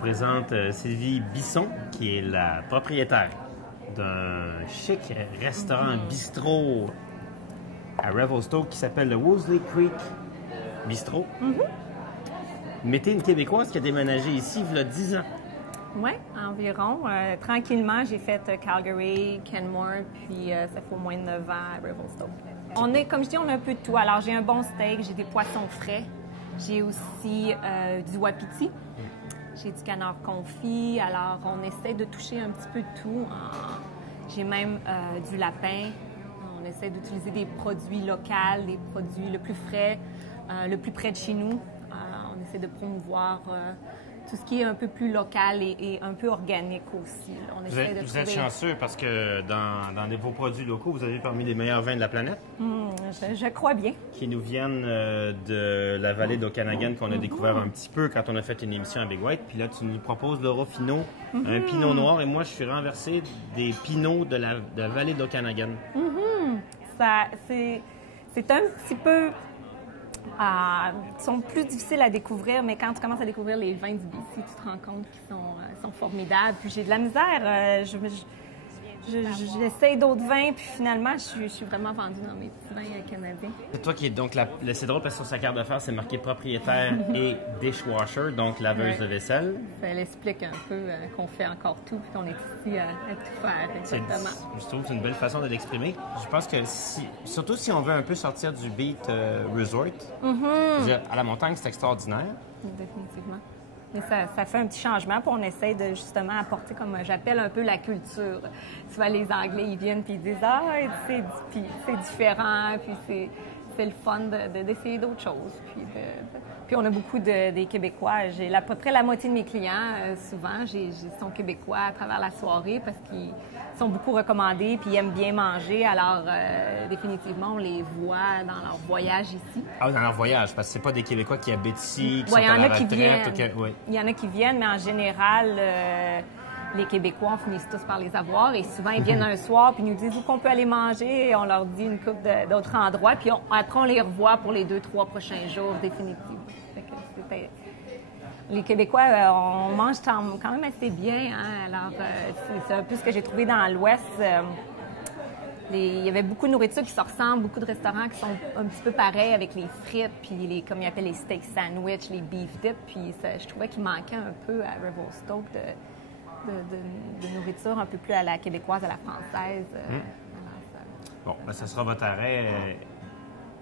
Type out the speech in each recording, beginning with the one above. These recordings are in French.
présente Sylvie Bisson, qui est la propriétaire d'un chic restaurant bistrot à Revelstoke qui s'appelle le Wolseley Creek Bistro. Mais t'es une Québécoise qui a déménagé ici il y a 10 ans. Oui, environ. Tranquillement, j'ai fait Calgary, Kenmore, puis ça fait au moins 9 ans à Revelstoke. On est, comme je dis, on a un peu de tout. Alors, j'ai un bon steak, j'ai des poissons frais, j'ai aussi du wapiti, j'ai du canard confit. Alors, on essaie de toucher un petit peu de tout. J'ai même du lapin. On essaie d'utiliser des produits locaux, des produits le plus frais, le plus près de chez nous. On essaie de promouvoir tout ce qui est un peu plus local et un peu organique aussi. On essaie de Vous êtes chanceux parce que dans vos produits locaux, vous avez parmi les meilleurs vins de la planète. Je crois bien. Qui nous viennent de la vallée d'Okanagan qu'on a découvert un petit peu quand on a fait une émission à Big White. Puis là, tu nous proposes l'Orofino, un pinot noir. Et moi, je suis renversé des pinots de la vallée d'Okanagan. C'est un petit peu... sont plus difficiles à découvrir, mais quand tu commences à découvrir les vins du BC, tu te rends compte qu'ils sont formidables. Puis j'ai de la misère. J'essaye d'autres vins, puis finalement, je suis vraiment vendue dans mes petits vins canadiens. C'est toi qui est donc c'est drôle parce que sur sa carte d'affaires, c'est marqué propriétaire et dishwasher, donc laveuse de vaisselle. Elle explique un peu qu'on fait encore tout, puis qu'on est ici à tout faire. Exactement. Je trouve que c'est une belle façon de l'exprimer. Je pense que surtout si on veut un peu sortir du beat resort, à la montagne, c'est extraordinaire. Définitivement. Mais ça fait un petit changement, puis on essaie de justement apporter, comme j'appelle un peu la culture. Tu vois, les Anglais, ils viennent puis ils disent « Ah, c'est différent, puis c'est le fun d'essayer d'autres choses. » Puis on a beaucoup des Québécois. J'ai à peu près la moitié de mes clients, souvent, sont Québécois à travers la soirée parce qu'ils sont beaucoup recommandés puis ils aiment bien manger. Alors, définitivement, on les voit dans leur voyage ici. Ah, dans leur voyage, parce que c'est pas des Québécois qui habitent ici, qui sont à la retraite. Il y en a qui viennent, mais en général, les Québécois, on finit tous par les avoir. Et souvent, ils viennent un soir puis ils nous disent où qu'on peut aller manger. Et on leur dit une couple d'autres endroits. Puis après, on les revoit pour les 2-3 prochains jours, définitivement. Les Québécois, on mange quand même assez bien. Hein? Alors, c'est un peu ce que j'ai trouvé dans l'Ouest. Il y avait beaucoup de nourriture qui se ressemble, beaucoup de restaurants qui sont un petit peu pareils avec les frites, puis comme ils appellent les steak sandwich, les beef dips. Puis je trouvais qu'il manquait un peu à Revelstoke de nourriture un peu plus à la québécoise, à la française. Bon, ben, ça sera votre arrêt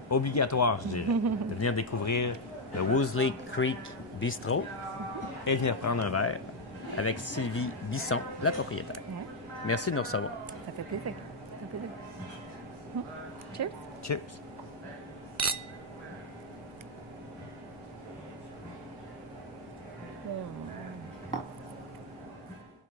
obligatoire, je dirais, de venir découvrir le Wolseley Creek Bistro et venir prendre un verre avec Sylvie Bisson, la propriétaire. Merci de nous recevoir. Ça fait plaisir. Cheers. Cheers.